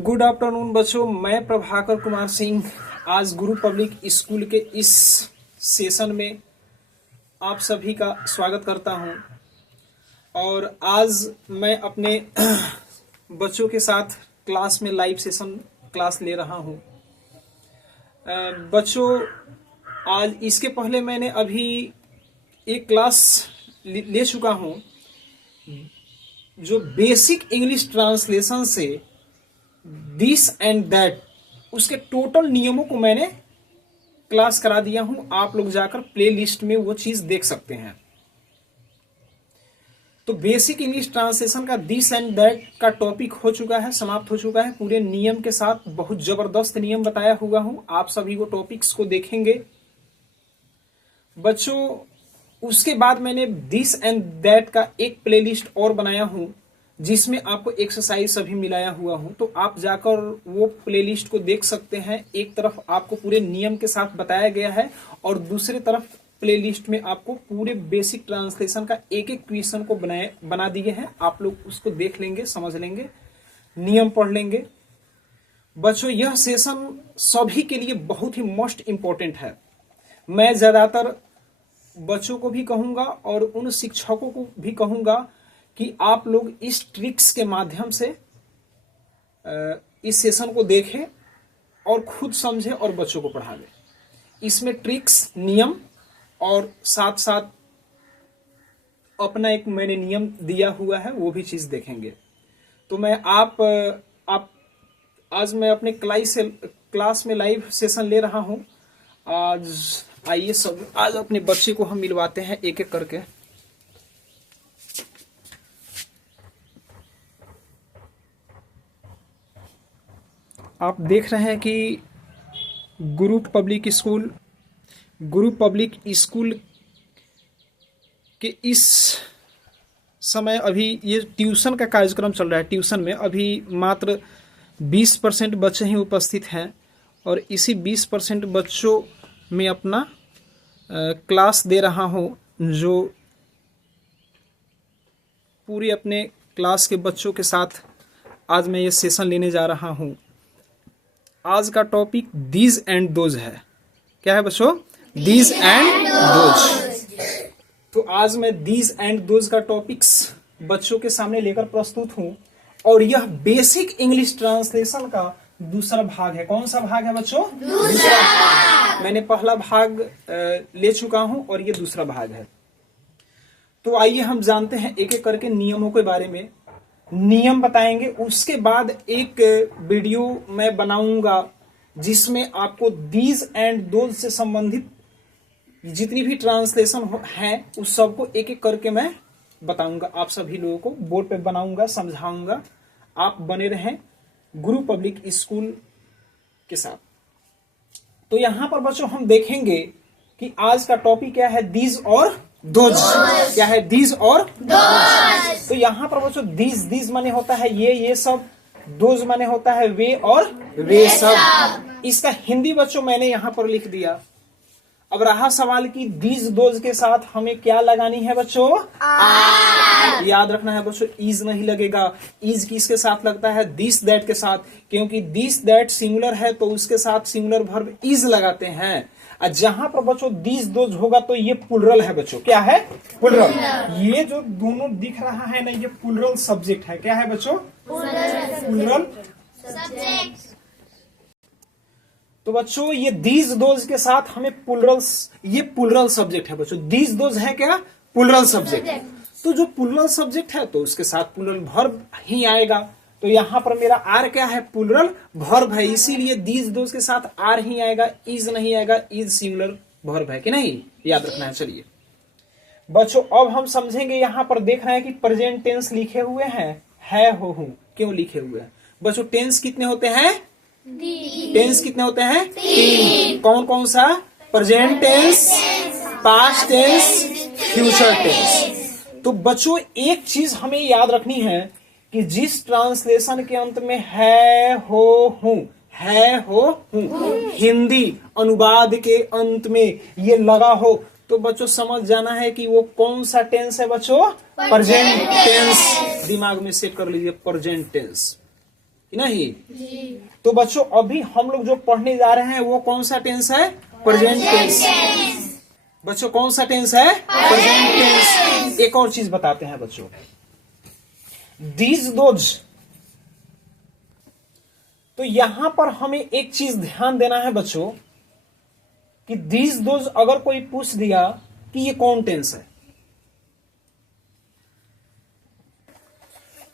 Good afternoon बच्चों, मैं प्रभाकर कुमार सिंह आज गुरु पब्लिक स्कूल के इस सेशन में आप सभी का स्वागत करता हूं। और आज मैं अपने बच्चों के साथ क्लास में लाइव सेशन क्लास ले रहा हूं। बच्चों, आज इसके पहले मैंने अभी एक क्लास ले चुका हूं जो बेसिक इंग्लिश ट्रांसलेशन से दिस एंड दैट उसके टोटल नियमों को मैंने क्लास करा दिया हूं। आप लोग जाकर प्लेलिस्ट में वो चीज देख सकते हैं। तो बेसिक इंग्लिश ट्रांसलेशन का दिस एंड दैट का टॉपिक हो चुका है, समाप्त हो चुका है। पूरे नियम के साथ बहुत जबरदस्त नियम बताया हुआ हूं। आप सभी वो टॉपिक्स को देखेंगे बच्चों। उसके बाद मैंने दिस एंड दैट का एक प्लेलिस्ट और बनाया हूं जिसमें आपको एक्सरसाइज सभी मिलाया हुआ हूं। तो आप जाकर वो प्लेलिस्ट को देख सकते हैं। एक तरफ आपको पूरे नियम के साथ बताया गया है और दूसरी तरफ प्लेलिस्ट में आपको पूरे बेसिक ट्रांसलेशन का एक एक क्वेश्चन को बना दिए हैं। आप लोग उसको देख लेंगे, समझ लेंगे, नियम पढ़ लेंगे। बच्चों, यह सेशन सभी के लिए बहुत ही मोस्ट इंपॉर्टेंट है। मैं ज्यादातर बच्चों को भी कहूंगा और उन शिक्षकों को भी कहूंगा कि आप लोग इस ट्रिक्स के माध्यम से इस सेशन को देखें और खुद समझें और बच्चों को पढ़ावें। इसमें ट्रिक्स, नियम और साथ साथ अपना एक मैंने नियम दिया हुआ है, वो भी चीज देखेंगे। तो मैं आज मैं अपने क्लास में लाइव सेशन ले रहा हूं। आइए आज अपने बच्चे को हम मिलवाते हैं एक एक करके। आप देख रहे हैं कि गुरु पब्लिक स्कूल के इस समय अभी ये ट्यूशन का कार्यक्रम चल रहा है। ट्यूशन में अभी मात्र 20% बच्चे ही उपस्थित हैं और इसी 20% बच्चों में अपना क्लास दे रहा हूं, जो पूरे अपने क्लास के बच्चों के साथ आज मैं ये सेशन लेने जा रहा हूं। आज का टॉपिक दीज एंड दोज है। क्या है बच्चों? These and those. तो आज मैं दीज एंड दोज का टॉपिक्स बच्चों के सामने लेकर प्रस्तुत हूं और यह बेसिक इंग्लिश ट्रांसलेशन का दूसरा भाग है। कौन सा भाग है बच्चों? दूसरा भाग। मैंने पहला भाग ले चुका हूं और ये दूसरा भाग है। तो आइए हम जानते हैं एक एक करके नियमों के बारे में। नियम बताएंगे, उसके बाद एक वीडियो मैं बनाऊंगा जिसमें आपको दीज एंड दोज से संबंधित जितनी भी ट्रांसलेशन है उस सबको एक एक करके मैं बताऊंगा। आप सभी लोगों को बोर्ड पे बनाऊंगा, समझाऊंगा। आप बने रहें गुरु पब्लिक स्कूल के साथ। तो यहां पर बच्चों हम देखेंगे कि आज का टॉपिक क्या है, दीज और दोज। क्या है? दीज और दोज। तो यहाँ पर बच्चों दीज माने होता है ये सब, दोज माने होता है वे और वे सब। इसका हिंदी बच्चों मैंने यहाँ पर लिख दिया। अब रहा सवाल कि दीज दोज के साथ हमें क्या लगानी है बच्चों? याद रखना है बच्चों, इज नहीं लगेगा। इज किसके साथ लगता है? दिस दैट के साथ, क्योंकि दिस दैट सिंगुलर है तो उसके साथ सिंगुलर वर्ब इज लगाते हैं। जहां पर बच्चों दीज दोज होगा तो ये प्लुरल है बच्चों। क्या है? प्लुरल। ये जो दोनों दिख रहा है ना, ये प्लुरल सब्जेक्ट है। क्या है बच्चों? Plural subject. तो बच्चों ये दीज दोज के साथ हमें ये प्लुरल सब्जेक्ट है बच्चों। दीज दोज है क्या? Plural subject. तो जो प्लुरल सब्जेक्ट है तो उसके साथ प्लुरल वर्ब ही आएगा। तो यहां पर मेरा आर क्या है? प्लुरल वर्ब है, इसीलिए दीज दोज के साथ आर ही आएगा, इज नहीं आएगा। इज सिंगुलर वर्ब है कि नहीं? याद रखना है। चलिए बच्चों अब हम समझेंगे। यहां पर देख रहे हैं कि प्रेजेंट टेंस लिखे हुए हैं, है, हो, हूं। क्यों लिखे हुए हैं बच्चों? टेंस कितने होते हैं? टेंस कितने होते हैं? 3। कौन कौन सा? Present tense, past tense, future tense. तो बच्चों एक चीज हमें याद रखनी है कि जिस ट्रांसलेशन के अंत में है, हो, हूं, है, हो, हूं, हिंदी अनुवाद के अंत में ये लगा हो तो बच्चों समझ जाना है कि वो कौन सा टेंस है बच्चों? Present tense. दिमाग में सेट कर लीजिए, प्रेजेंट टेंस। कि नहीं? तो बच्चों अभी हम लोग जो पढ़ने जा रहे हैं वो कौन सा टेंस है? Present tense. बच्चों कौन सा टेंस है? Present tense. एक और चीज बताते हैं बच्चों, दीज दोज, तो यहां पर हमें एक चीज ध्यान देना है बच्चों कि दीज दोज अगर कोई पूछ दिया कि ये कौन टेंस है,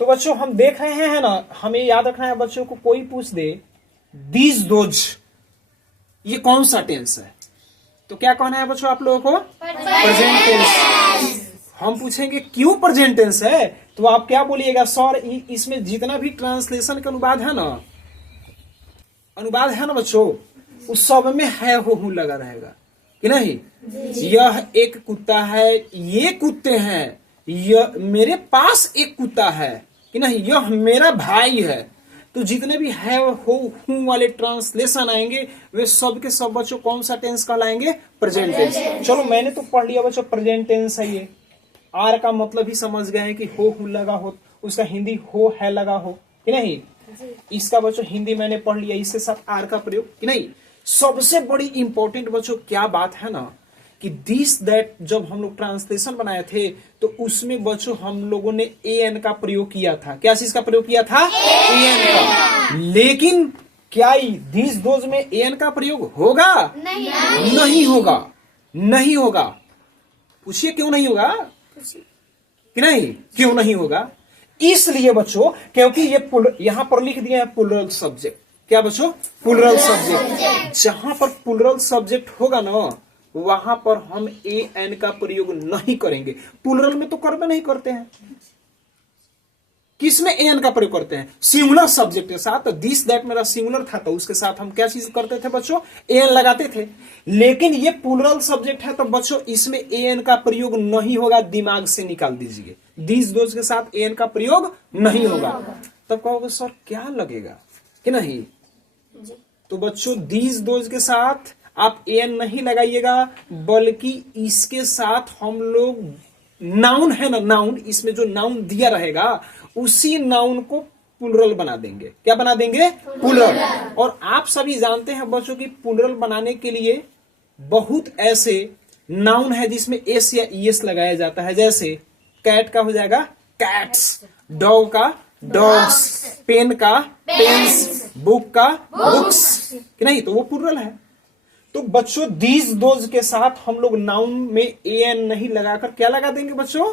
तो बच्चों हम देख रहे हैं ना, हमें याद रखना है बच्चों को, कोई पूछ दे दीज दोज ये कौन सा टेंस है, तो क्या कहना है बच्चों आप लोगों को? Present tense. हम पूछेंगे क्यों प्रेजेंट टेंस है, तो आप क्या बोलिएगा? सर इसमें जितना भी ट्रांसलेशन का अनुवाद है ना बच्चों, उस सब में है हो लगा रहेगा कि नहीं? यह एक कुत्ता है, ये कुत्ते हैं, यह मेरे पास एक कुत्ता है कि नहीं, यह मेरा भाई है। तो जितने भी है हो हूं वाले ट्रांसलेशन आएंगे वे सब के सब बच्चों कौन सा टेंस कहलाएंगे? Present tense. चलो मैंने तो पढ़ लिया बच्चों प्रेजेंट टेंस है ये, आर का मतलब ही समझ गए हैं कि हो लगा हो, उसका हिंदी हो है लगा हो कि नहीं? इसका बच्चों हिंदी मैंने पढ़ लिया, इसके साथ आर का प्रयोग कि नहीं? सबसे बड़ी इंपॉर्टेंट बच्चों क्या बात है ना कि दिस दैट जब हम लोग ट्रांसलेशन बनाए थे तो उसमें बच्चों हम लोगों ने ए एन का प्रयोग किया था। क्या चीज का प्रयोग किया था? ए एन का। लेकिन क्या दिस दोज में ए एन का प्रयोग होगा? नहीं होगा, नहीं होगा। पूछिए क्यों नहीं होगा कि नहीं? क्यों नहीं होगा? इसलिए बच्चों क्योंकि ये यहां पर लिख दिया है प्लुरल सब्जेक्ट। क्या बच्चों? Plural subject. जहां पर प्लुरल सब्जेक्ट होगा ना वहां पर हम ए एन का प्रयोग नहीं करेंगे। प्लुरल में तो करबे नहीं करते हैं। किसमें ए एन का प्रयोग करते हैं? सिंगुलर सब्जेक्ट के साथ। तो दिस दैट मेरा सिंगुलर था तो उसके साथ हम क्या चीज करते थे बच्चों? ए एन लगाते थे। लेकिन ये प्लुरल सब्जेक्ट है तो बच्चों इसमें ए एन का प्रयोग नहीं होगा, दिमाग से निकाल दीजिए। दिस दोज के साथ ए एन का प्रयोग नहीं होगा। तब कहोगे सर क्या लगेगा कि नहीं? तो बच्चों दिस दोज के साथ आप ए एन नहीं लगाइएगा, बल्कि इसके साथ हम लोग नाउन है ना, नाउन, इसमें जो नाउन दिया रहेगा उसी नाउन को प्लुरल बना देंगे। क्या बना देंगे? प्लुरल। और आप सभी जानते हैं बच्चों की प्लुरल बनाने के लिए बहुत ऐसे नाउन है जिसमें एस या ईएस लगाया जाता है। जैसे कैट का हो जाएगा कैट्स, डॉग का डॉग्स, पेन का पेन्स, बुक का बुक्स कि नहीं? तो वो प्लुरल है। तो बच्चों दीज दोज के साथ हम लोग नाउन में ए एन नहीं लगाकर क्या लगा देंगे बच्चों?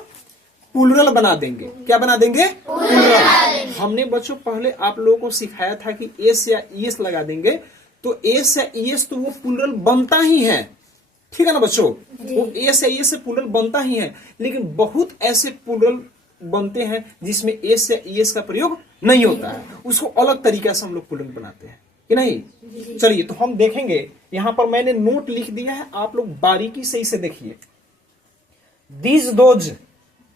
प्लुरल बना देंगे। क्या बना देंगे? प्लुरल। हमने बच्चों पहले आप लोगों को सिखाया था कि एस या ईएस लगा देंगे, तो एस या ईएस तो वो प्लुरल बनता ही है, ठीक है ना बच्चों? वो एस या ईएस से प्लुरल बनता ही है। लेकिन बहुत ऐसे प्लुरल बनते हैं जिसमें एस या ईएस का प्रयोग नहीं होता है, उसको अलग तरीके से हम लोग प्लुरल बनाते हैं कि नहीं? चलिए तो हम देखेंगे, यहां पर मैंने नोट लिख दिया है, आप लोग बारीकी से इसे देखिए। दिस दोज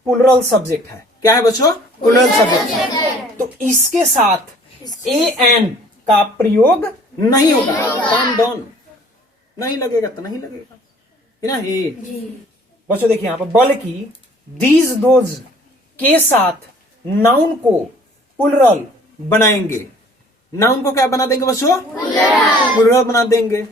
प्लुरल सब्जेक्ट है। क्या है बच्चों? प्लुरल सब्जेक्ट है। तो इसके साथ ए एन का प्रयोग नहीं होगा। काम डाउन नहीं लगेगा तो नहीं लगेगा कि नहीं? बच्चों देखिए यहां पर, बल्कि दिस दोज के साथ नाउन को प्लुरल बनाएंगे। नाउन को क्या बना देंगे बच्चों? प्लुरल बना देंगे।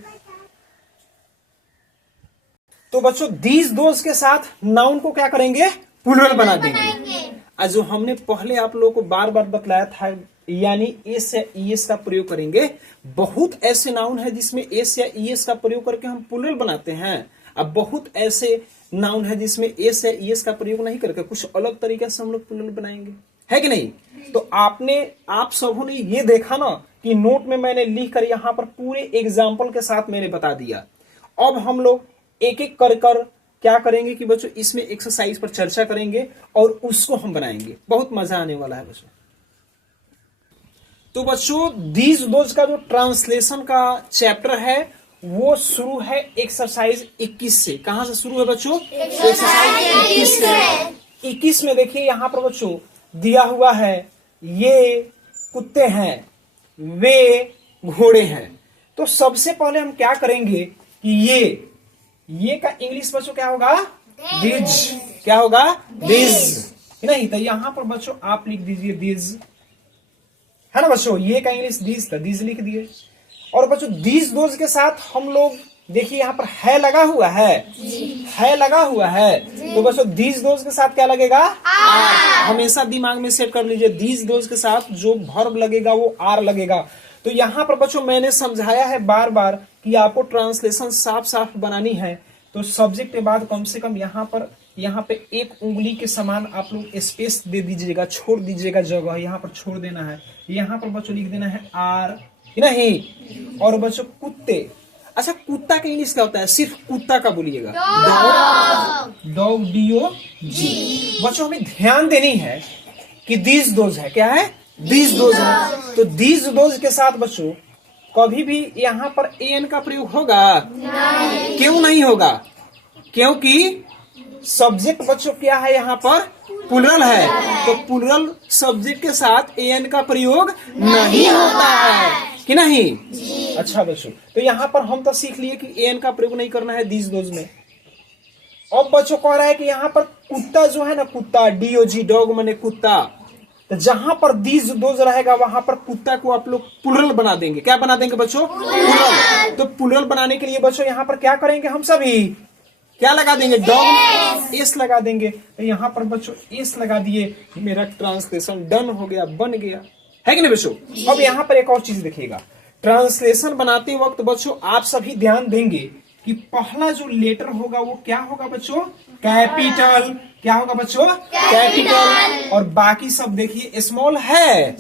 तो बच्चों दीज दोज के साथ नाउन को क्या करेंगे? प्लुरल बना देंगे। आज जो हमने पहले आप लोगों को बार बार बतलाया था, यानी एस या ईएस का प्रयोग करेंगे। बहुत ऐसे नाउन है जिसमें एस या ईएस का प्रयोग करके हम प्लुरल बनाते हैं। अब बहुत ऐसे नाउन है जिसमें एस या ईएस का प्रयोग नहीं करके कुछ अलग तरीके से हम लोग प्लुरल बनाएंगे, है कि नहीं? तो आप सबों ने ये देखा ना कि नोट में मैंने लिख कर यहां पर पूरे एग्जाम्पल के साथ मैंने बता दिया। अब हम लोग एक एक कर क्या करेंगे कि बच्चों इसमें एक्सरसाइज पर चर्चा करेंगे और उसको हम बनाएंगे। बहुत मजा आने वाला है बच्चों। तो बच्चों दीज दोज का जो ट्रांसलेशन का चैप्टर है वो शुरू है एक्सरसाइज 21 से। कहां से शुरू है बच्चों? एक्सरसाइज 21 से। 21 में देखिए यहां पर बच्चों दिया हुआ है, ये कुत्ते हैं, वे घोड़े हैं। तो सबसे पहले हम क्या करेंगे कि ये का इंग्लिश बच्चों क्या होगा? दिज। क्या होगा? दिज, नहीं? तो यहां पर बच्चों आप लिख दीजिए दिज, है ना बच्चों। ये का इंग्लिश दीज था, दीज लिख दिए। और बच्चों दीज दोज के साथ हम लोग देखिए यहाँ पर है लगा हुआ है लगा हुआ है, तो बच्चों दीज दोज के साथ क्या लगेगा? आर। हमेशा दिमाग में सेट कर लीजिए, दीज दोज के साथ जो वर्ब लगेगा वो आर लगेगा। तो यहाँ पर बच्चों मैंने समझाया है बार बार कि आपको ट्रांसलेशन साफ साफ बनानी है, तो सब्जेक्ट के बाद कम से कम यहाँ पे एक उंगली के समान आप लोग स्पेस दे दीजिएगा, छोड़ दीजिएगा जगह, यहाँ पर छोड़ देना है। यहाँ पर बच्चों लिख देना है आर, नहीं। और बच्चों कुत्ते, अच्छा कुत्ता का इंग्लिश क्या होता है? सिर्फ कुत्ता का बोलिएगा, डॉग, DOG। बच्चों हमें ध्यान देनी है कि दीज दोज है, क्या है? दीज दोज है। तो दीज दोज के साथ बच्चों कभी भी यहाँ पर एन का प्रयोग होगा? नहीं। क्यों नहीं होगा? क्योंकि सब्जेक्ट बच्चों क्या है यहाँ पर? प्लुरल है, तो प्लुरल सब्जेक्ट के साथ एन का प्रयोग नहीं होता है कि नहीं? अच्छा बच्चों, तो यहाँ पर हम तो सीख लिए कि एन का प्रयोग नहीं करना है दीज दोज में। अब बच्चों कह रहा है कि यहाँ पर कुत्ता जो है ना, कुत्ता, DOG, डॉग माने कुत्ता, तो जहां पर दीज दोज रहेगा वहां पर कुत्ता को आप लोग प्लुरल बना देंगे। क्या बना देंगे बच्चों? प्लुरल। तो प्लुरल बनाने के लिए बच्चों यहाँ पर क्या करेंगे? हम सभी क्या लगा देंगे? डॉग, एस लगा देंगे। तो यहाँ पर बच्चों एस लगा दिए, मेरा ट्रांसलेशन डन हो गया, बन गया, है कि नहीं बच्चों? अब यहाँ पर एक और चीज देखिएगा, ट्रांसलेशन बनाते वक्त बच्चों आप सभी ध्यान देंगे कि पहला जो लेटर होगा वो क्या होगा बच्चों? कैपिटल। क्या होगा बच्चों? कैपिटल। और बाकी सब देखिए स्मॉल है।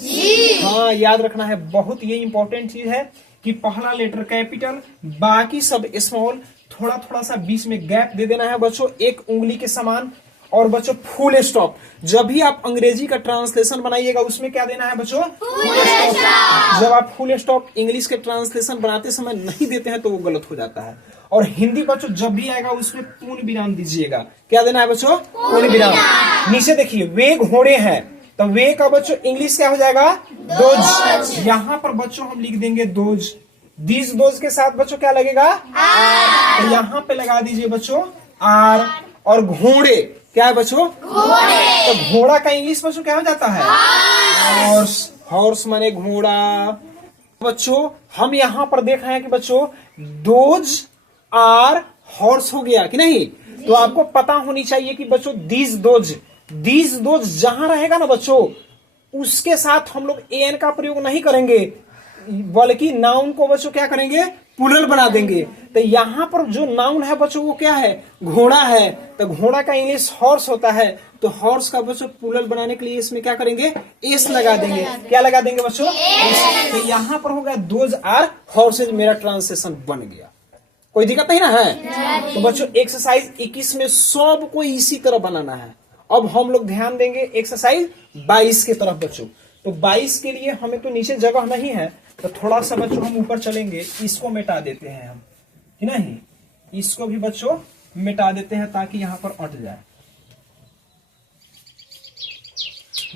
हाँ याद रखना है, बहुत ये इंपॉर्टेंट चीज है कि पहला लेटर कैपिटल, बाकी सब स्मॉल। थोड़ा थोड़ा सा बीच में गैप दे देना है बच्चों, एक उंगली के समान। और बच्चों फुल स्टॉप, जब भी आप अंग्रेजी का ट्रांसलेशन बनाइएगा उसमें क्या देना है बच्चों? Full stop. जब आप फुल स्टॉप इंग्लिश के ट्रांसलेशन बनाते समय नहीं देते हैं तो वो गलत हो जाता है। और हिंदी बच्चों जब भी आएगा उसमें पूर्ण विराम दीजिएगा। क्या देना है बच्चों? पूर्ण विराम। नीचे देखिए वे घोड़े हैं, तो वे का बच्चों इंग्लिश क्या हो जाएगा? दोज। यहाँ पर बच्चों हम लिख देंगे दोज। दीज दोज के साथ बच्चों क्या लगेगा? तो यहाँ पे लगा दीजिए बच्चों आर। और घोड़े क्या है बच्चों? घोड़े। तो घोड़ा का इंग्लिश बच्चों क्या हो जाता है? हॉर्स। हॉर्स माने घोड़ा। बच्चों हम यहाँ पर देख रहे हैं कि बच्चों दोज आर हॉर्स हो गया कि नहीं? तो आपको पता होनी चाहिए कि बच्चों दीज दोज जहां रहेगा ना बच्चों उसके साथ हम लोग एन का प्रयोग नहीं करेंगे, बल्कि नाउन को बच्चों क्या करेंगे? प्लुरल बना देंगे। तो यहाँ पर जो नाउन है बच्चों वो क्या है? घोड़ा है। तो घोड़ा का इंग्लिश हॉर्स होता है, तो हॉर्स का बच्चों प्लुरल बनाने के लिए इसमें क्या करेंगे? एस लगा देंगे। क्या लगा देंगे बच्चों? तो यहाँ पर होगा दोज आर हॉर्सेज, मेरा ट्रांसलेशन बन गया। कोई दिक्कत नहीं ना है? तो बच्चों एक्सरसाइज 21 में सबको इसी तरह बनाना है। अब हम लोग ध्यान देंगे एक्सरसाइज 22 की तरफ बच्चों। तो 22 के लिए हमें तो नीचे जगह नहीं है, तो थोड़ा सा बच्चों हम ऊपर चलेंगे, इसको मिटा देते हैं हम, कि नहीं? इसको भी बच्चों मिटा देते हैं ताकि यहां पर अट जाए।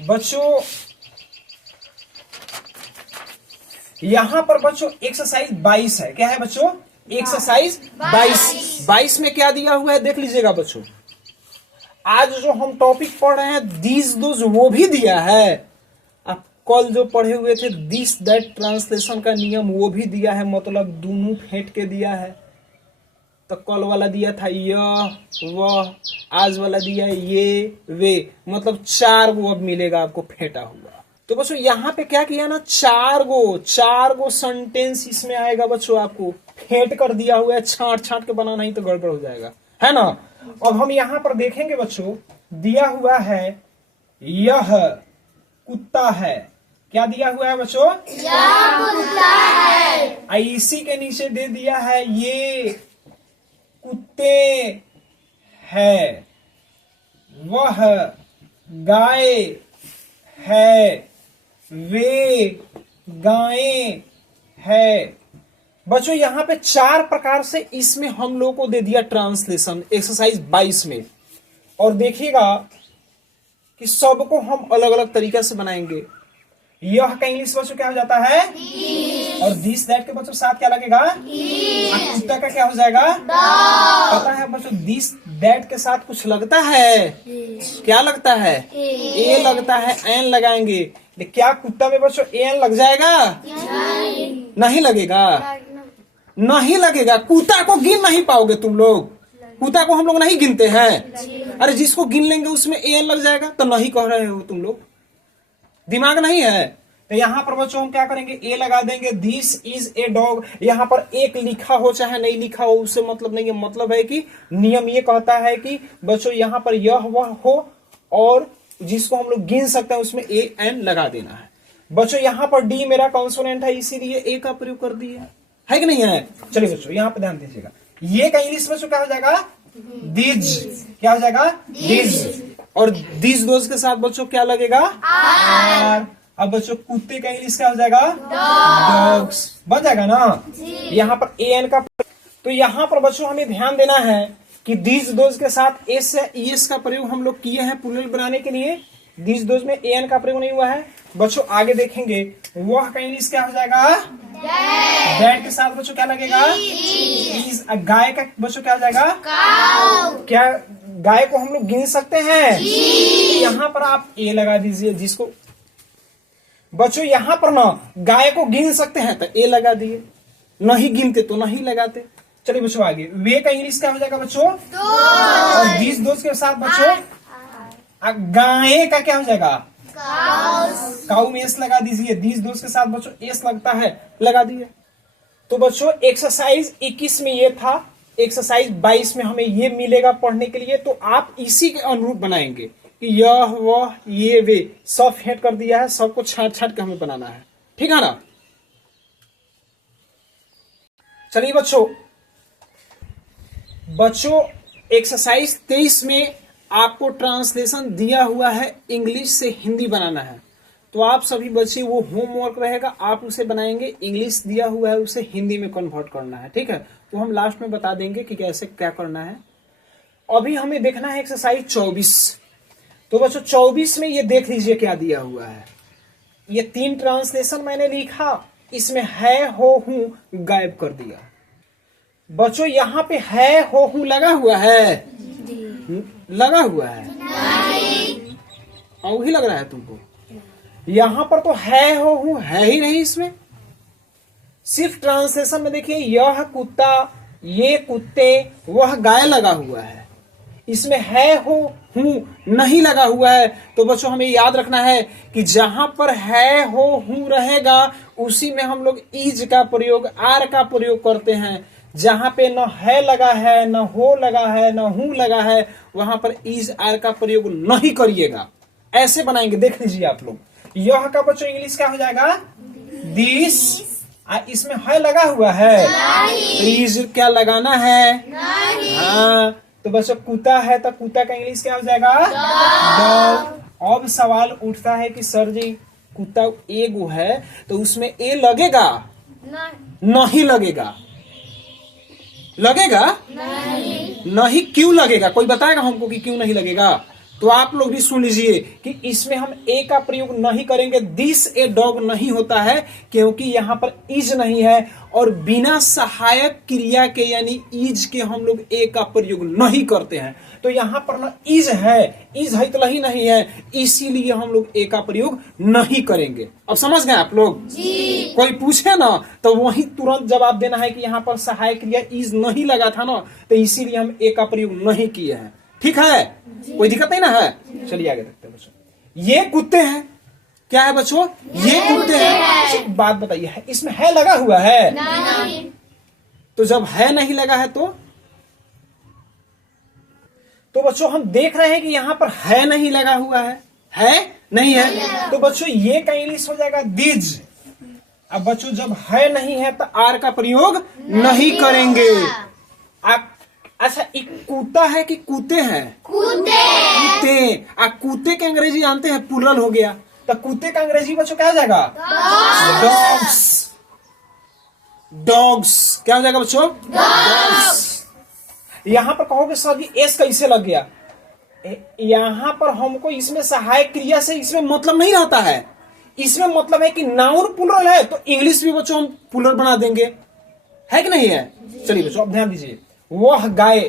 बच्चों यहां पर बच्चों एक्सरसाइज 22 है। क्या है बच्चों? एक्सरसाइज 22 में क्या दिया हुआ है देख लीजिएगा बच्चों। आज जो हम टॉपिक पढ़ रहे हैं दीज दोज वो भी दिया है। आप कल जो पढ़े हुए थे दिस दैट ट्रांसलेशन का नियम वो भी दिया है, मतलब दोनों फेंट के दिया है। तो कल वाला दिया था यह वह, आज वाला दिया है ये वे, मतलब 4 गो अब मिलेगा आपको फेंटा हुआ। तो बच्चों यहाँ पे क्या किया ना, 4 गो सेंटेंस इसमें आएगा बच्चों, आपको फेंट कर दिया हुआ है। छांट के बनाना ही तो गड़बड़ हो जाएगा, है ना? अब हम यहाँ पर देखेंगे बच्चों, दिया हुआ है यह कुत्ता है। क्या दिया हुआ है बच्चों? यह कुत्ता है। इसी के नीचे दे दिया है ये कुत्ते है, वह गाय है, वे गायें है। बच्चों यहाँ पे 4 प्रकार से इसमें हम लोग को दे दिया ट्रांसलेशन एक्सरसाइज 22 में। और देखिएगा कि सबको हम अलग अलग तरीके से बनाएंगे। यह का इंग्लिश बच्चों क्या हो जाता है? और दिस दैट के बच्चों साथ क्या लगेगा? कुत्ता का क्या हो जाएगा? पता है बच्चों दिस दैट के साथ कुछ लगता है? क्या लगता है? ए लगता है, एन लगाएंगे। लेकिन क्या कुत्ता में बच्चों एन लग जाएगा? नहीं लगेगा, नहीं लगेगा। कुत्ता को गिन नहीं पाओगे तुम लोग, कुत्ता को हम लोग नहीं गिनते हैं। अरे जिसको गिन लेंगे उसमें एन लग जाएगा, तो नहीं कह रहे हो तुम लोग, दिमाग नहीं है। तो यहाँ पर बच्चों हम क्या करेंगे, ए लगा देंगे। This is a dog. यहाँ पर एक लिखा हो चाहे नहीं लिखा हो उससे मतलब नहीं है, मतलब है कि नियम ये कहता है कि बच्चों यहाँ पर यह वह हो और जिसको हम लोग गिन सकते हैं उसमें ए एन लगा देना है। बच्चों यहाँ पर डी मेरा कॉन्सोनेंट है, इसीलिए ए का प्रयोग कर दिए है कि नहीं है। चलिए बच्चों यहाँ पे ध्यान दीजिएगा, ये का इंग्लिश बच्चों क्या हो जाएगा? दिज। क्या हो जाएगा? दिज। और दिस दोज के साथ बच्चों क्या लगेगा? आर। अब बच्चों कुत्ते का इंग्लिश क्या हो जाएगा? डॉग्स। बन जाएगा ना। यहाँ पर ए एन का, तो यहाँ पर बच्चों हमें ध्यान देना है कि दिस दोज के साथ एस या ईएस का प्रयोग हम लोग किए हैं प्लूरल बनाने के लिए। दिस दोज में ए एन का प्रयोग नहीं हुआ है। बच्चों आगे देखेंगे, वह का इंग्लिश क्या हो जाएगा? दैट के साथ बच्चों क्या लगेगा? इज। गाय का बच्चों क्या हो जाएगा? क्या गाय को हम लोग गिन सकते हैं? यहाँ पर आप ए लगा दीजिए, जिसको बच्चों यहाँ पर ना गाय को गिन सकते हैं तो ए लगा दिए, नहीं गिनते तो नहीं लगाते। चलिए बच्चों आगे, वे का इंग्लिश क्या हो जाएगा बच्चों? और दिस दोस्त के साथ बच्चों गाय का क्या हो जाएगा? काऊ में एस लगा दीजिए। दिस दोस्त के साथ बच्चों एस लगता है, लगा दिए। तो बच्चों एक्सरसाइज 21 में ये था, एक्सरसाइज 22 में हमें ये मिलेगा पढ़ने के लिए। तो आप इसी के अनुरूप बनाएंगे कि यह वह ये वे सब फेंट कर दिया है, सबको छाट छाट के हमें बनाना है, ठीक है ना। चलिए बच्चों एक्सरसाइज 23 में आपको ट्रांसलेशन दिया हुआ है, इंग्लिश से हिंदी बनाना है। तो आप सभी बच्चे वो होमवर्क रहेगा, आप उसे बनाएंगे। इंग्लिश दिया हुआ है उसे हिंदी में कन्वर्ट करना है, ठीक है। तो हम लास्ट में बता देंगे कि कैसे क्या करना है। अभी हमें देखना है एक्सरसाइज 24। तो बच्चों 24 में ये देख लीजिए क्या दिया हुआ है। ये 3 ट्रांसलेशन मैंने लिखा, इसमें है हो हूं गायब कर दिया। बच्चों यहाँ पे है हो हूं लगा हुआ है, लगा हुआ है और वही लग रहा है तुमको। यहां पर तो है हो हूं है ही नहीं, इसमें सिर्फ ट्रांसलेशन में देखिए यह कुत्ता, ये कुत्ते, वह गाय लगा हुआ है, इसमें है हो हूं नहीं लगा हुआ है। तो बच्चों हमें याद रखना है कि जहां पर है हो हूं रहेगा उसी में हम लोग इज का प्रयोग, आर का प्रयोग करते हैं। जहां पे न है लगा है, न हो लगा है, न हूं लगा है, वहां पर इज आर का प्रयोग नहीं करिएगा। ऐसे बनाएंगे, देख लीजिए आप लोग। यह का बच्चों इंग्लिश क्या हो जाएगा? दिस। इसमें है लगा हुआ है, तो इज क्या लगाना है? हाँ। तो बच्चों कुत्ता है तो कुत्ता का इंग्लिश क्या हो जाएगा? डॉग। अब सवाल उठता है कि सर जी कुत्ता एगो है तो उसमें ए लगेगा? नहीं लगेगा। लगेगा? नहीं। क्यों लगेगा? कोई बताएगा हमको कि क्यों नहीं लगेगा? तो आप लोग भी सुन लीजिए कि इसमें हम ए का प्रयोग नहीं करेंगे। दिस ए डॉग नहीं होता है क्योंकि यहाँ पर इज नहीं है, और बिना सहायक क्रिया के यानी इज के हम लोग ए का प्रयोग नहीं करते हैं। तो यहाँ पर ना इज है तो नहीं है, इसीलिए हम लोग ए का प्रयोग नहीं करेंगे। अब समझ गए आप लोग? कोई पूछे ना तो वही तुरंत जवाब देना है कि यहाँ पर सहायक क्रिया इज नहीं लगा था ना, तो इसीलिए हम ए का प्रयोग नहीं किए हैं, ठीक है। कोई दिक्कत नहीं ना है। चलिए आगे देखते हैं बच्चों। ये कुत्ते हैं, क्या है बच्चों? ये कुत्ते हैं। एक बात बताइए, इसमें है लगा हुआ है? नहीं। तो जब है नहीं लगा है तो बच्चों हम देख रहे हैं कि यहां पर है नहीं लगा हुआ है नहीं है। तो बच्चों ये का इंग्लिश हो जाएगा दिज। अब बच्चों जब है नहीं है तो आर का प्रयोग नहीं करेंगे। अच्छा, एक कुत्ता है कि कुत्ते हैं? कुत्ते। कुत्ते के अंग्रेजी जानते हैं, प्लूरल हो गया। तो कुत्ते का अंग्रेजी बच्चों क्या हो जाएगा? डॉग्स। डॉग्स क्या हो जाएगा बच्चों? डॉग्स। यहां पर कहोगे सर जी एस कैसे लग गया? यहां पर हमको इसमें सहायक क्रिया से इसमें मतलब नहीं रहता है। इसमें मतलब है कि नाउन प्लूरल है तो इंग्लिश भी बच्चों हम प्लूरल बना देंगे, है कि नहीं है? चलिए बच्चों अब ध्यान दीजिए। वह गाय,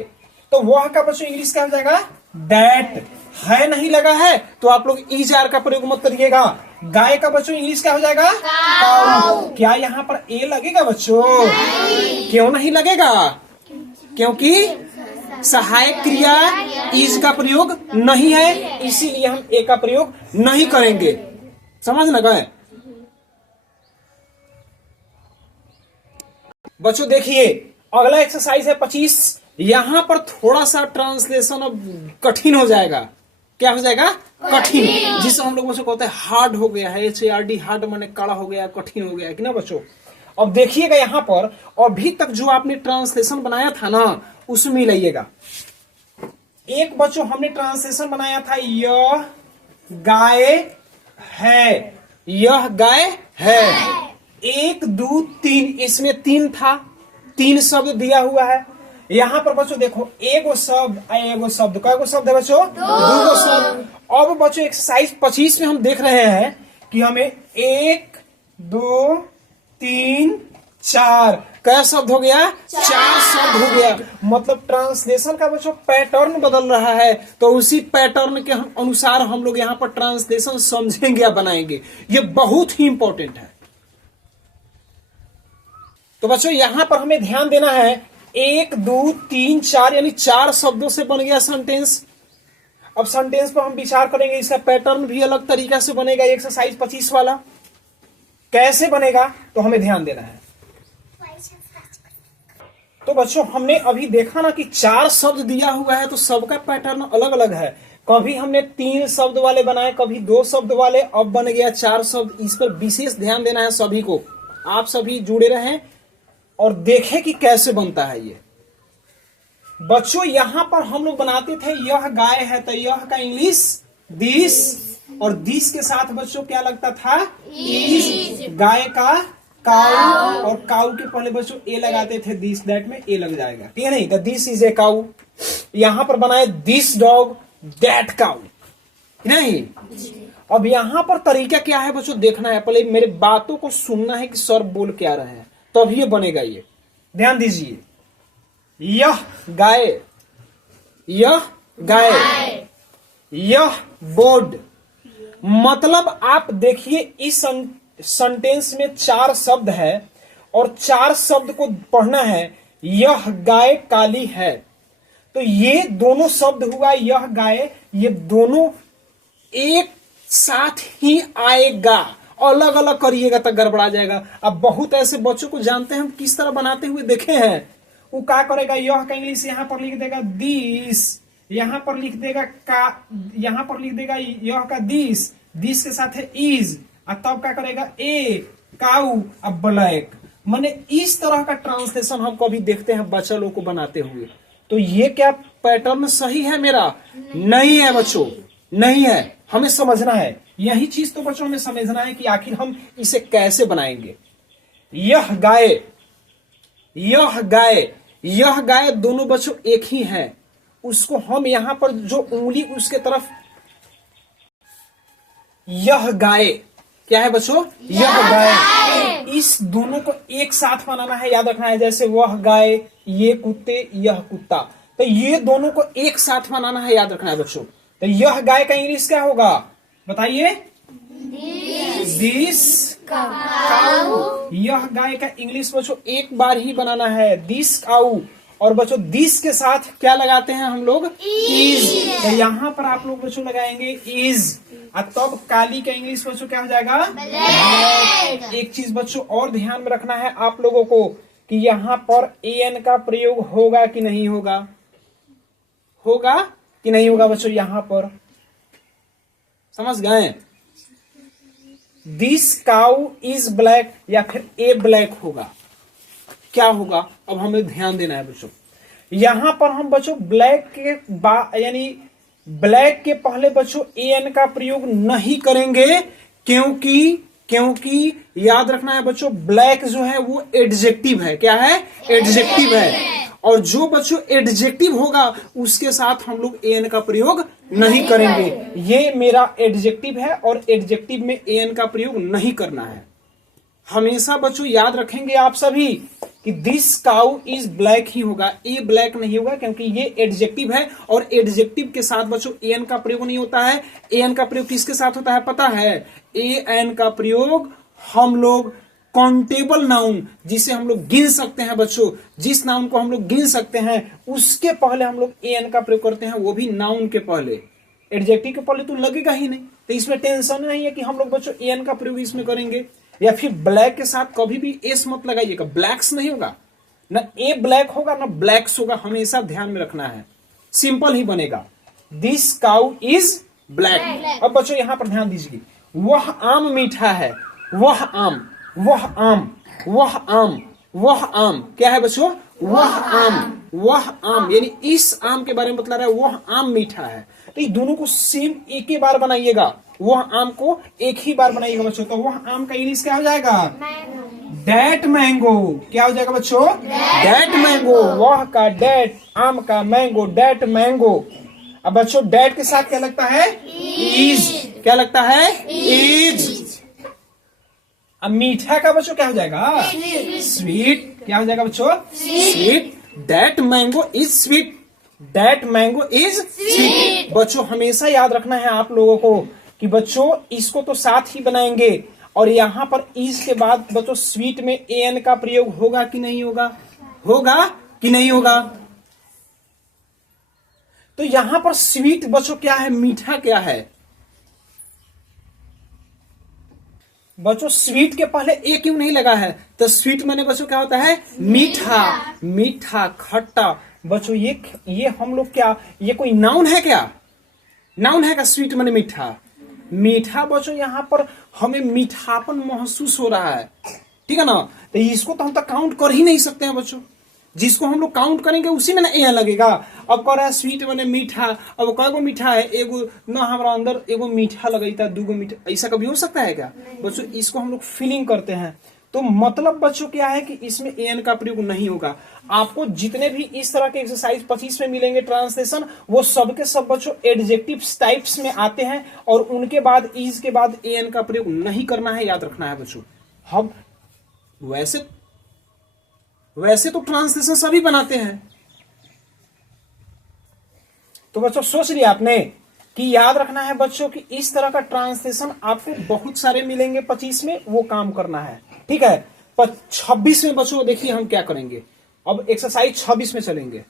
तो वह का बच्चों इंग्लिश क्या हो जाएगा? दैट। है नहीं लगा है तो आप लोग इज आर का प्रयोग मत करिएगा, गाय का बच्चों इंग्लिश क्या हो जाएगा? काऊ। क्या यहाँ पर ए लगेगा बच्चों? क्यों नहीं लगेगा? क्योंकि सहायक क्रिया इज का प्रयोग नहीं है, इसीलिए हम ए का प्रयोग नहीं करेंगे। समझ न गए बच्चों? देखिए अगला एक्सरसाइज है 25। यहां पर थोड़ा सा ट्रांसलेशन अब कठिन हो जाएगा। क्या हो जाएगा? कठिन, जिसे हम लोग बच्चों कहते हैं हार्ड हो गया है। HARD, हार्ड माने कड़ा हो गया, कठिन हो गया है कि ना बच्चों? अब देखिएगा यहां पर अभी तक जो आपने ट्रांसलेशन बनाया था ना, उसमें मिलाइएगा। एक बच्चों हमने ट्रांसलेशन बनाया था, यह गाय है, यह गाय है। 1 2 3, इसमें 3 था, 3 शब्द दिया हुआ है। यहां पर बच्चों देखो एगो शब्द, एगो शब्द, कईगो शब्द है बच्चों? 2 शब्द। अब बच्चों एक्सरसाइज 25 में हम देख रहे हैं कि हमें 1 2 3 4 क्या शब्द हो गया? 4 शब्द हो गया। मतलब ट्रांसलेशन का बच्चों पैटर्न बदल रहा है, तो उसी पैटर्न के अनुसार हम लोग यहाँ पर ट्रांसलेशन समझेंगे या बनाएंगे। ये बहुत ही इंपॉर्टेंट है। तो बच्चों यहां पर हमें ध्यान देना है, 1 2 3 4 यानी 4 शब्दों से बन गया सेंटेंस। अब सेंटेंस पर हम विचार करेंगे, इसका पैटर्न भी अलग तरीका से बनेगा। एक्सरसाइज 25 वाला कैसे बनेगा तो हमें ध्यान देना है। तो बच्चों हमने अभी देखा ना कि 4 शब्द दिया हुआ है, तो सबका पैटर्न अलग अलग है। कभी हमने 3 शब्द वाले बनाए, कभी 2 शब्द वाले, अब बन गया 4 शब्द। इस पर विशेष ध्यान देना है सभी को। आप सभी जुड़े रहें और देखें कि कैसे बनता है ये। बच्चों यहां पर हम लोग बनाते थे यह गाय है, तो यह का इंग्लिश दिस, और दिस के साथ बच्चों क्या लगता था? इज। गाय का काऊ, और काऊ के पहले बच्चों ए लगाते थे, दिस दैट में ए लग जाएगा, ठीक है नहीं? तो दिस इज ए काऊ। यहां पर बनाए दिस डॉग, दैट काऊ, नहीं? अब यहां पर तरीका क्या है बच्चों देखना है। पहले मेरे बातों को सुनना है कि सर बोल क्या रहे हैं, तब ये बनेगा। ये ध्यान दीजिए, यह गाय, यह गाय, यह बोर्ड। मतलब आप देखिए इस सेंटेंस में 4 शब्द है और 4 शब्द को पढ़ना है। यह गाय काली है, तो ये दोनों शब्द हुआ यह गाय, ये दोनों एक साथ ही आएगा। अलग अलग करिएगा तो गड़बड़ा जाएगा। अब बहुत ऐसे बच्चों को जानते हैं हम किस तरह बनाते हुए देखे हैं। वो क्या करेगा, यह का इंग्लिश यहां पर लिख देगा दिस, यहां पर लिख देगा का, यहां पर लिख देगा यह का दिस, दिस के साथ है इज, और तब क्या करेगा ए काऊ, अब ब्लैक। माने इस तरह का ट्रांसलेशन हम कभी देखते हैं बच्चा लोग को बनाते हुए। तो ये क्या पैटर्न सही है मेरा? नहीं है बच्चों, नहीं है। हमें समझना है, यही चीज तो बच्चों हमें समझना है कि आखिर हम इसे कैसे बनाएंगे। यह गाय, यह गाय, यह गाय दोनों बच्चों एक ही है। उसको हम यहां पर जो उंगली उसके तरफ, यह गाय क्या है बच्चों? यह गाय। इस दोनों को एक साथ बनाना है, याद रखना है। जैसे वह गाय, ये कुत्ते, यह कुत्ता, तो ये दोनों को एक साथ बनाना है, याद रखना है बच्चों। तो यह गाय का इंग्लिश क्या होगा बताइए? दिस काऊ। यह गाय का इंग्लिश बच्चों एक बार ही बनाना है, दिस काऊ। और बच्चों दिस के साथ क्या लगाते हैं हम लोग? इज। तो यहां पर आप लोग बच्चों लगाएंगे इज, और तब काली का इंग्लिश बच्चों क्या हो जाएगा? ब्लैक। एक चीज बच्चों और ध्यान में रखना है आप लोगों को कि यहां पर एन का प्रयोग होगा कि नहीं होगा? होगा कि नहीं होगा बच्चों? यहां पर समझ गए? दिस काऊ इज ब्लैक, या फिर ए ब्लैक होगा, क्या होगा? अब हमें ध्यान देना है बच्चों। यहां पर हम बच्चों ब्लैक के यानी ब्लैक के पहले बच्चों एन का प्रयोग नहीं करेंगे, क्योंकि याद रखना है बच्चों ब्लैक जो है वो एडजेक्टिव है। क्या है? एडजेक्टिव है। और जो बच्चों एडजेक्टिव होगा उसके साथ हम लोग एन का प्रयोग नहीं करेंगे। ये मेरा एडजेक्टिव है और एडजेक्टिव में एन का प्रयोग नहीं करना है। हमेशा बच्चों याद रखेंगे आप सभी कि दिस काऊ इज ब्लैक ही होगा, ए ब्लैक नहीं होगा, क्योंकि ये एडजेक्टिव है और एडजेक्टिव के साथ बच्चों एन का प्रयोग नहीं होता है। एन का प्रयोग किसके साथ होता है पता है? एन का प्रयोग हम लोग काउंटेबल नाउन, जिसे हम लोग गिन सकते हैं बच्चों, जिस नाउन को हम लोग गिन सकते हैं उसके पहले हम लोग एन का प्रयोग करते हैं, वो भी नाउन के पहले। एडजेक्टिव के पहले तो लगेगा ही नहीं, तो इसमें टेंशन नहीं है कि हम लोग बच्चों एन का प्रयोग इसमें करेंगे। या फिर ब्लैक के साथ कभी भी एस मत लगाइएगा, ब्लैक्स नहीं होगा, ना ए ब्लैक होगा ना ब्लैक्स होगा, हमेशा ध्यान में रखना है, सिंपल ही बनेगा। This cow is black. अब बच्चों यहां पर ध्यान दीजिए, वह आम मीठा है, वह आम, वह आम, वह आम, वह आम, क्या है बच्चों? वह आम, वह आम, यानी इस आम के बारे में बतला रहा है, वह आम मीठा है। तो ये दोनों को सेम एक ही बार बनाइएगा, वह आम को एक ही बार बनाइएगा बच्चों। तो वह आम का इंग्लिश क्या हो जाएगा? That mango. क्या हो जाएगा बच्चों? That mango. वह का डेट, आम का मैंगो, डेट मैंगो। अब बच्चों डेट के साथ क्या लगता है? इज। क्या लगता है? इज। अब मीठा का बच्चों क्या हो जाएगा? स्वीट। क्या हो जाएगा बच्चों? Sweet. That mango is sweet, that mango is sweet. बच्चों हमेशा याद रखना है आप लोगों को कि बच्चों इसको तो साथ ही बनाएंगे, और यहां पर इज के बाद बच्चों स्वीट में एन का प्रयोग होगा कि नहीं होगा? होगा कि नहीं होगा? तो यहां पर स्वीट बच्चों क्या है? मीठा क्या है बच्चों? स्वीट के पहले ए क्यों नहीं लगा है? तो स्वीट माने बच्चों क्या होता है? मीठा, मीठा, खट्टा। बच्चों ये हम लोग क्या, ये कोई नाउन है क्या? नाउन है क्या स्वीट माने मीठा? मीठा बच्चों यहां पर हमें मीठापन महसूस हो रहा है, ठीक है ना? तो इसको तो हम तक काउंट कर ही नहीं सकते हैं बच्चों, जिसको हम लोग काउंट करेंगे उसी में ना ए लगेगा। अब कह रहा है स्वीट माने मीठा, अब कई गो मीठा है? एगो ना, हमारा अंदर एगो मीठा लगता है, दूगो मीठा, ऐसा कभी हो सकता है क्या बच्चों? इसको हम लोग फीलिंग करते हैं। तो मतलब बच्चों क्या है कि इसमें एन का प्रयोग नहीं होगा। आपको जितने भी इस तरह के एक्सरसाइज 25 में मिलेंगे ट्रांसलेशन, वो सब के सब बच्चों एडजेक्टिव टाइप्स में आते हैं, और उनके बाद इज के बाद एन का प्रयोग नहीं करना है, याद रखना है बच्चों। हम वैसे तो ट्रांसलेशन सभी बनाते हैं, तो बच्चों सोच लिया आपने कि याद रखना है बच्चों कि इस तरह का ट्रांसलेशन आपको बहुत सारे मिलेंगे 25 में, वो काम करना है, ठीक है? 26 में बच्चों देखिए हम क्या करेंगे। अब एक्सरसाइज 26 में चलेंगे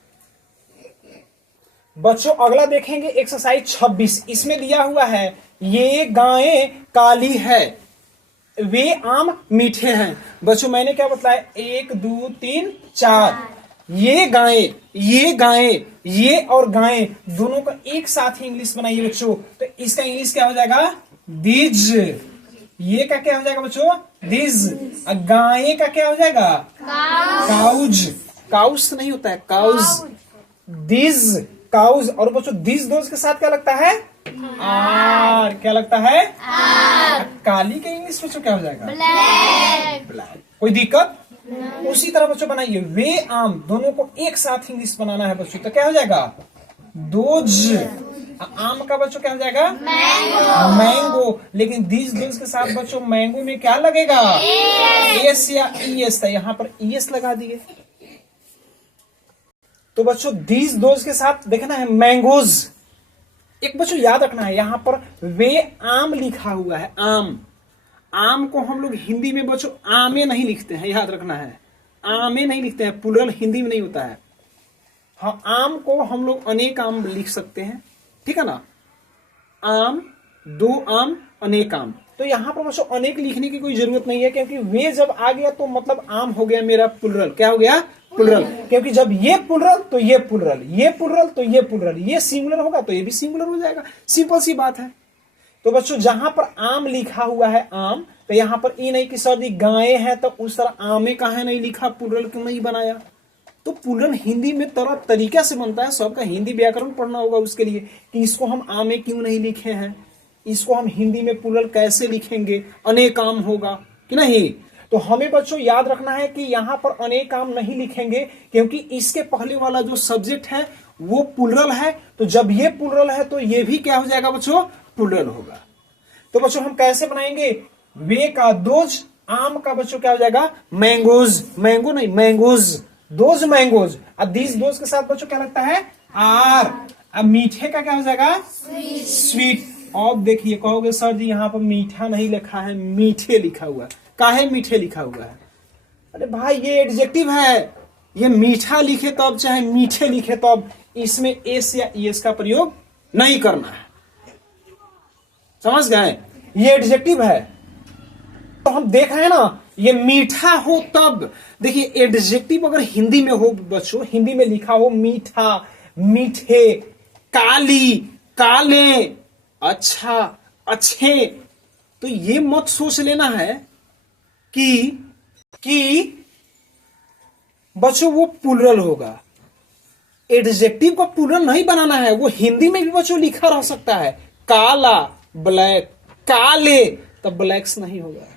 बच्चों। अगला देखेंगे एक्सरसाइज 26। इसमें दिया हुआ है ये गायें काली है, वे आम मीठे हैं। बच्चों मैंने क्या बताया? 1 2 3 4। ये गायें, ये और गायें दोनों का एक साथ ही इंग्लिश बनाइए बच्चों। तो इसका इंग्लिश क्या हो जाएगा? दिज। ये का क्या हो जाएगा बच्चों? दिज। गायें का क्या हो जाएगा? काउज। काउज नहीं होता है, काउज। These, cause. और बच्चों दिस दोज के साथ क्या लगता है? आर। क्या लगता है? आर। काली का इंग्लिश बच्चों क्या हो जाएगा? ब्लैक। ब्लैक। कोई दिक्कत? उसी तरह बच्चों बनाइए, वे आम, दोनों को एक साथ इंग्लिश बनाना है बच्चों। तो क्या हो जाएगा? दोज। आम का बच्चों क्या हो जाएगा? मैंगो। मैंगो। लेकिन दिस दोज के साथ बच्चों मैंगो में क्या लगेगा? एस या ईएस। यहाँ पर ईएस लगा दिए। तो बच्चों दिस दोज के साथ देखना है मैंगोज। एक बच्चों याद रखना है, यहां पर वे आम लिखा हुआ है, आम। आम को हम लोग हिंदी में बच्चों आमे नहीं लिखते हैं, याद रखना है, आमे नहीं लिखते हैं, प्लुरल हिंदी में नहीं होता है। हाँ, आम को हम लोग अनेक आम लिख सकते हैं, ठीक है ना? आम, 2 आम, अनेक आम। तो यहाँ पर बच्चों अनेक लिखने की कोई जरूरत नहीं है, क्योंकि वे जब आ गया तो मतलब आम हो गया मेरा प्लुरल। क्या हो गया? प्लुरल। क्योंकि जब ये प्लुरल तो ये प्लुरल, ये प्लुरल तो ये प्लुरल, ये सिंगुलर होगा तो ये भी सिंगुलर हो जाएगा। सिंपल सी बात है। तो बच्चों जहां पर आम लिखा हुआ है आम, तो यहां पर ये नहीं कि सर गायें हैं तो उस तरह आमे कहा नहीं लिखा, प्लुरल क्यों नहीं बनाया? तो प्लुरल हिंदी में तरह तरीका से बनता है, सबका हिंदी व्याकरण पढ़ना होगा उसके लिए कि इसको हम आमे क्यों नहीं लिखे हैं, इसको हम हिंदी में प्लुरल कैसे लिखेंगे, अनेक आम होगा कि नहीं? तो हमें बच्चों याद रखना है कि यहां पर अनेक आम नहीं लिखेंगे, क्योंकि इसके पहले वाला जो सब्जेक्ट है वो प्लुरल है। तो जब ये प्लुरल है तो ये भी क्या हो जाएगा बच्चों? प्लुरल होगा। तो बच्चों हम कैसे बनाएंगे? वे का दोज, आम का बच्चों क्या हो जाएगा? मैंगोज। मैंगो नहीं, मैंगोज। Those mangoes. अब दिस दोज के साथ बच्चों क्या लगता है? आर। अब मीठे का क्या हो जाएगा? स्वीट। अब देखिए कहोगे सर जी यहाँ पर मीठा नहीं लिखा है, मीठे लिखा हुआ है। काहे मीठे लिखा हुआ है? अरे भाई ये एडजेक्टिव है, ये मीठा लिखे तब चाहे मीठे लिखे तब इसमें एस या ईएस का प्रयोग नहीं करना है। समझ गए? ये एडजेक्टिव है। तो हम देख रहे हैं ना, ये मीठा हो तब। देखिए एडजेक्टिव अगर हिंदी में हो बच्चों, हिंदी में लिखा हो मीठा, मीठे, काली, काले, अच्छा, अच्छे, तो ये मत सोच लेना है कि बच्चों वो प्लुरल होगा। एडजेक्टिव को प्लुरल नहीं बनाना है। वो हिंदी में भी बच्चों लिखा रह सकता है, काला, ब्लैक, काले, तब ब्लैक्स नहीं होगा।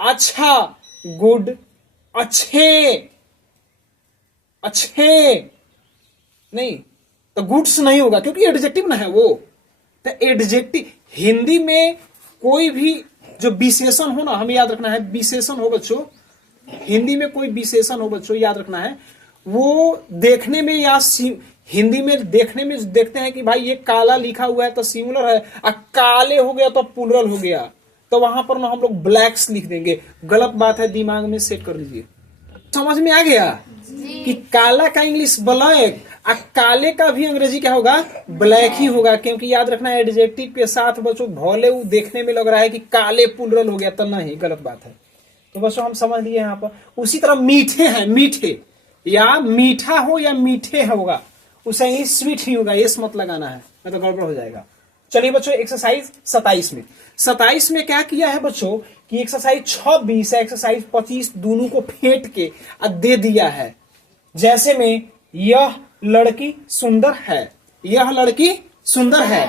अच्छा, गुड, अच्छे, अच्छे नहीं, तो गुड्स नहीं होगा क्योंकि एडजेक्टिव ना है वो। तो एडजेक्टिव हिंदी में कोई भी जो विशेषण हो ना, हमें याद रखना है, विशेषण हो बच्चों, हिंदी में कोई विशेषण हो बच्चों, याद रखना है, वो देखने में या हिंदी में देखने में देखते हैं कि भाई ये काला लिखा हुआ है तो सिंगुलर है, और काले हो गया तो प्लुरल हो गया, तो वहां पर ना हम लोग ब्लैक्स लिख देंगे। गलत बात है, दिमाग में सेट कर लीजिए। समझ में आ गया कि काला का इंग्लिश ब्लैक, और काले का भी अंग्रेजी क्या होगा? ब्लैक ही होगा। क्योंकि याद रखना है एडजेक्टिव के साथ बच्चों भले वो देखने में लग रहा है कि काले प्लुरल हो गया, तो नहीं, गलत बात है। तो बच्चों हम समझ लिए यहाँ पर। उसी तरह मीठे हैं, मीठे या मीठा हो या मीठे होगा, उसे इंग्लिश स्वीट ही होगा, ये मत लगाना है, नहीं तो गड़बड़ हो जाएगा। चलिए बच्चों एक्सरसाइज 27 में क्या किया है बच्चों कि एक्सरसाइज 26 है, एक्सरसाइज 25 दोनों को फेंट के दे दिया है। जैसे में यह लड़की सुंदर है, यह लड़की सुंदर है,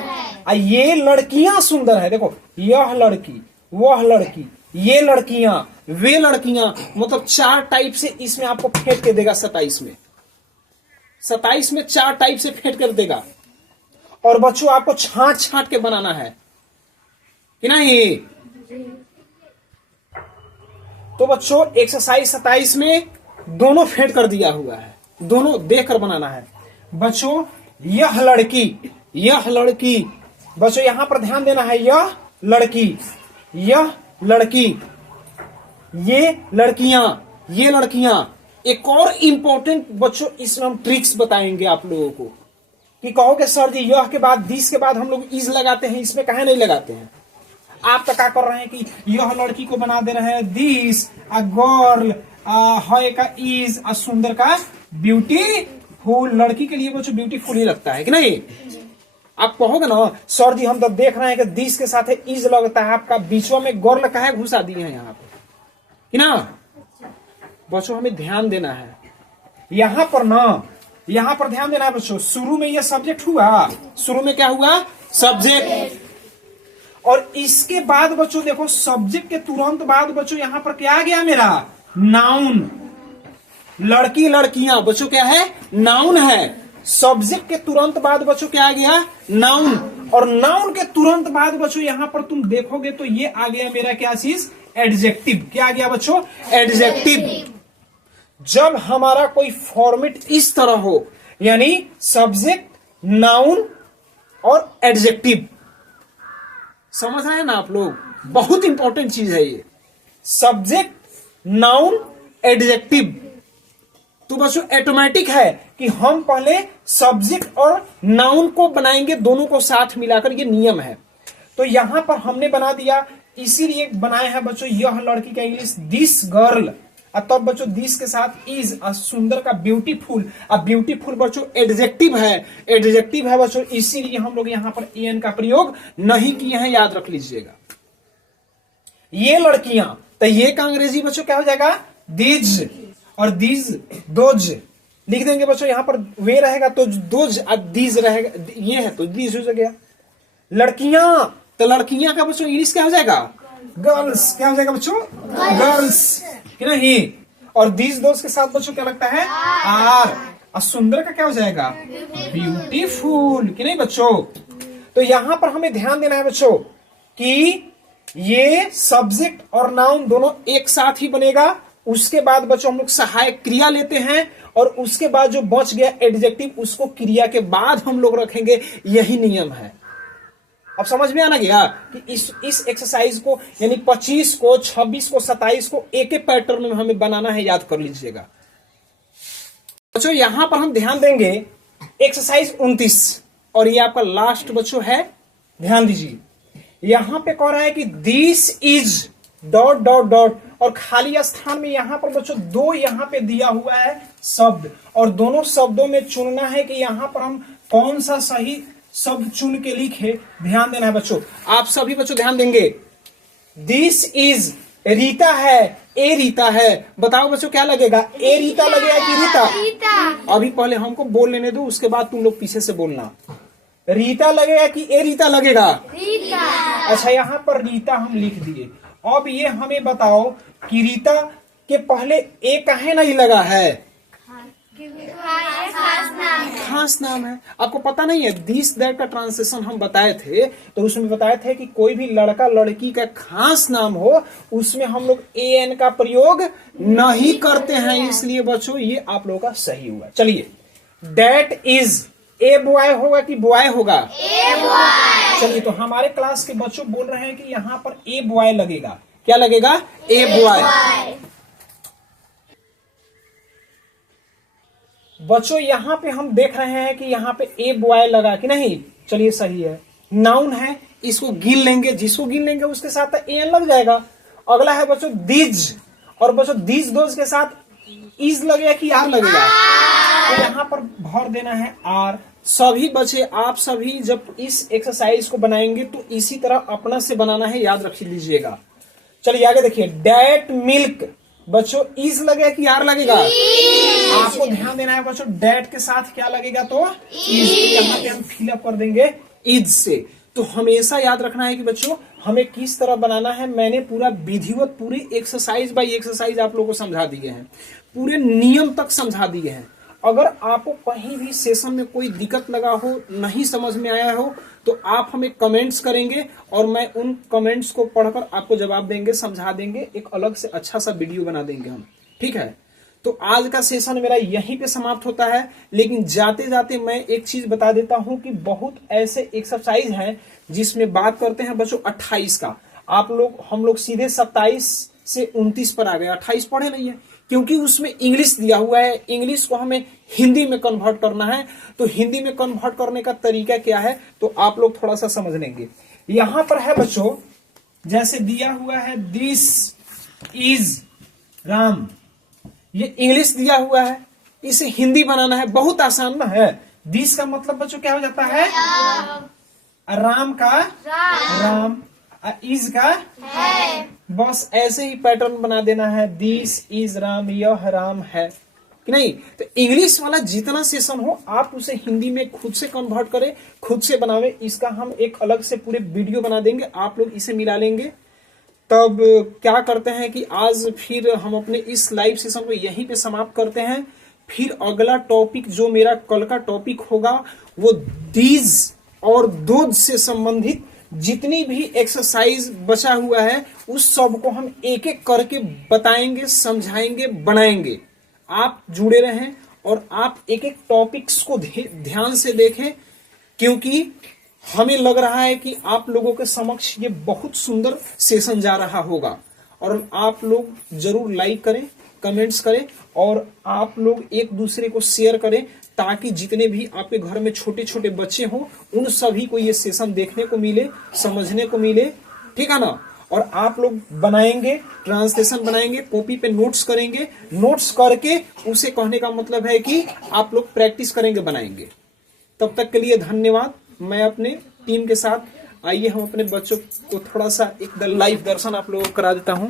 और ये लड़कियां सुंदर है। देखो यह लड़की, वह लड़की, ये लड़कियां, वे लड़कियां, मतलब 4 टाइप से इसमें आपको फेंट के देगा। 27 में 4 टाइप से फेंट कर देगा। और बच्चों आपको छांट के बनाना है कि नहीं? तो बच्चों एक्सरसाइज 27 में दोनों फेंट कर दिया हुआ है, दोनों देख कर बनाना है। बच्चों यह लड़की, यह लड़की, बच्चों यहां पर ध्यान देना है, यह लड़की, यह लड़की, ये लड़कियां, ये लड़कियां। एक और इंपॉर्टेंट बच्चों इसमें हम ट्रिक्स बताएंगे आप लोगों को कि कहोगे सर जी यह के बाद दिस के बाद हम लोग इज लगाते हैं, इसमें काहे नहीं लगाते हैं? आप तो क्या कर रहे हैं कि यह लड़की को बना दे रहे हैं दिस, अ गर्ल, है का इज, अ सुंदर का ब्यूटीफुल। लड़की के लिए बच्चों ब्यूटीफुल ही लगता है कि नहीं? आप कहोगे ना सर जी हम तो देख रहे हैं कि दिस के साथ इज लगता है, आपका बीचों में गर्ल काहे घुसा दिए हैं यहाँ पे कि ना? बच्चों हमें ध्यान देना है यहां पर ना, यहां पर ध्यान देना है बच्चों। शुरू में यह सब्जेक्ट हुआ, शुरू में क्या हुआ? सब्जेक्ट। और इसके बाद बच्चों देखो सब्जेक्ट के तुरंत बाद बच्चों यहां पर क्या आ गया मेरा? नाउन। लड़की लड़कियां बच्चों क्या है? नाउन है। सब्जेक्ट के तुरंत बाद बच्चों क्या आ गया? नाउन। और नाउन के तुरंत बाद बच्चों यहां पर तुम देखोगे तो ये आ गया मेरा क्या चीज? एडजेक्टिव। क्या आ गया बच्चों? एडजेक्टिव। जब हमारा कोई फॉर्मेट इस तरह हो, यानी सब्जेक्ट, नाउन और एडजेक्टिव, समझ रहे हैं ना आप लोग? बहुत इंपॉर्टेंट चीज है ये, सब्जेक्ट, नाउन, एडजेक्टिव। तो बच्चों ऑटोमेटिक है कि हम पहले सब्जेक्ट और नाउन को बनाएंगे, दोनों को साथ मिलाकर, ये नियम है। तो यहां पर हमने बना दिया, इसीलिए बनाए हैं बच्चों यह लड़की का इंग्लिश दिस गर्ल, तब बच्चों दिस के साथ इज, सुंदर का ब्यूटीफुल। अब ब्यूटीफुल बच्चों एडजेक्टिव है, एडजेक्टिव है बच्चों, इसीलिए हम लोग यहां पर एन का प्रयोग नहीं किए हैं, याद रख लीजिएगा। ये लड़कियां, तो ये का अंग्रेजी बच्चों क्या हो जाएगा? दिज, और दीज दोज लिख देंगे बच्चों। यहां पर वे रहेगा तो दोज, और दीज रहेगा, ये है तो दीज हो गया। लड़कियां, तो लड़कियां का बच्चों इंग्लिश क्या हो जाएगा? गर्ल्स। क्या हो जाएगा बच्चों? गर्ल्स कि नहीं? और दीज दोस्त के साथ बच्चों क्या लगता है? आर। और सुंदर का क्या हो जाएगा? ब्यूटीफुल कि नहीं बच्चों? तो यहां पर हमें ध्यान देना है बच्चों कि ये सब्जेक्ट और नाउन दोनों एक साथ ही बनेगा। उसके बाद बच्चों हम लोग सहायक क्रिया लेते हैं, और उसके बाद जो बच गया एडजेक्टिव उसको क्रिया के बाद हम लोग रखेंगे। यही नियम है, अब समझ में आना गया कि इस एक्सरसाइज को यानी 25 को 26 को 27 को एक एक पैटर्न में हमें बनाना है, याद कर लीजिएगा बच्चों। यहां पर हम ध्यान देंगे एक्सरसाइज 29 और ये आपका लास्ट बच्चों है, ध्यान दीजिए। यहां पे कह रहा है कि this is dot dot dot और खाली स्थान में यहां पर बच्चों दो यहां पे दिया हुआ है शब्द और दोनों शब्दों में चुनना है कि यहां पर हम कौन सा सही शब्द चुन के लिखे। ध्यान देना है बच्चों, आप सभी बच्चों ध्यान देंगे। दिस इज रीता है, ए रीता है, बताओ बच्चों क्या लगेगा, ए रीता लगेगा कि रीता? अभी पहले हमको बोल लेने दो, उसके बाद तुम लोग पीछे से बोलना। रीता लगेगा कि ए रीता लगेगा? रीता। अच्छा यहाँ पर रीता हम लिख दिए। अब ये हमें बताओ कि रीता के पहले ए काहे नहीं लगा है? खास नाम है। आपको पता नहीं है दिस दैट का ट्रांसलेशन हम बताए थे, तो उसमें बताए थे कि कोई भी लड़का लड़की का खास नाम हो उसमें हम लोग एन का प्रयोग नहीं करते हैं, इसलिए बच्चों ये आप लोगों का सही हुआ। चलिए, दैट इज ए बॉय होगा कि बॉय होगा? A boy. चलिए, तो हमारे क्लास के बच्चों बोल रहे हैं कि यहाँ पर ए बॉय लगेगा। क्या लगेगा? A boy. बच्चों यहाँ पे हम देख रहे हैं कि यहाँ पे ए बॉय लगा कि नहीं? चलिए सही है। नाउन है, इसको गिन लेंगे, जिसको गिन लेंगे उसके साथ एन लग जाएगा। अगला है बच्चों दिज, और बच्चों दिज दोज के साथ इज लगेगा कि आर लगेगा? तो यहाँ पर भर देना है आर। सभी बच्चे आप सभी जब इस एक्सरसाइज को बनाएंगे तो इसी तरह अपना से बनाना है, याद रख लीजिएगा। चलिए आगे देखिए, डैट मिल्क, बच्चों इज लगेगा कि आर लगेगा? आपको ध्यान देना है बच्चों, डैट के साथ क्या लगेगा? तो इज। यहाँ पे हम फिलअप कर देंगे इज से। तो हमेशा याद रखना है कि बच्चों हमें किस तरह बनाना है। मैंने पूरा विधिवत पूरी एक्सरसाइज बाय एक्सरसाइज आप लोगों को समझा दिए हैं, पूरे नियम तक समझा दिए हैं। अगर आपको कहीं भी सेशन में कोई दिक्कत लगा हो, नहीं समझ में आया हो, तो आप हमें कमेंट्स करेंगे और मैं उन कमेंट्स को पढ़कर आपको जवाब देंगे, समझा देंगे, एक अलग से अच्छा सा वीडियो बना देंगे हम। ठीक है, तो आज का सेशन मेरा यहीं पे समाप्त होता है। लेकिन जाते जाते मैं एक चीज बता देता हूं कि बहुत ऐसे एक्सरसाइज हैं जिसमें बात करते हैं बच्चों 28 का। हम लोग सीधे 27 से 29 पर आ गए, 28 पढ़े नहीं है, क्योंकि उसमें इंग्लिश दिया हुआ है। इंग्लिश को हमें हिंदी में कन्वर्ट करना है, तो हिंदी में कन्वर्ट करने का तरीका क्या है तो आप लोग थोड़ा सा समझ लेंगे। यहां पर है बच्चों, जैसे दिया हुआ है दिस इज राम, ये इंग्लिश दिया हुआ है, इसे हिंदी बनाना है, बहुत आसान ना है। दिस का मतलब बच्चों क्या हो जाता है? राम का राम, इज का है। बस ऐसे ही पैटर्न बना देना है, दिस इज राम, यह राम है कि नहीं। तो इंग्लिश वाला जितना सेशन हो आप उसे हिंदी में खुद से कन्वर्ट करें, खुद से बनावे। इसका हम एक अलग से पूरे वीडियो बना देंगे, आप लोग इसे मिला लेंगे। तब क्या करते हैं कि आज फिर हम अपने इस लाइव सेशन को यहीं पे समाप्त करते हैं। फिर अगला टॉपिक जो मेरा कल का टॉपिक होगा वो दीज और दोज से संबंधित जितनी भी एक्सरसाइज बचा हुआ है उस सब को हम एक एक करके बताएंगे, समझाएंगे, बनाएंगे। आप जुड़े रहें और आप एक एक टॉपिक्स को ध्यान से देखें, क्योंकि हमें लग रहा है कि आप लोगों के समक्ष ये बहुत सुंदर सेशन जा रहा होगा। और आप लोग जरूर लाइक करें, कमेंट्स करें और आप लोग एक दूसरे को शेयर करें, ताकि जितने भी आपके घर में छोटे छोटे बच्चे हों उन सभी को ये सेशन देखने को मिले, समझने को मिले। ठीक है ना। और आप लोग बनाएंगे, ट्रांसलेशन बनाएंगे, कॉपी पे नोट्स करेंगे, नोट्स करके उसे कहने का मतलब है कि आप लोग प्रैक्टिस करेंगे, बनाएंगे। तब तक के लिए धन्यवाद। मैं अपने टीम के साथ, आइए हम अपने बच्चों को थोड़ा सा एक लाइव दर्शन आप लोगों को करा देता हूं।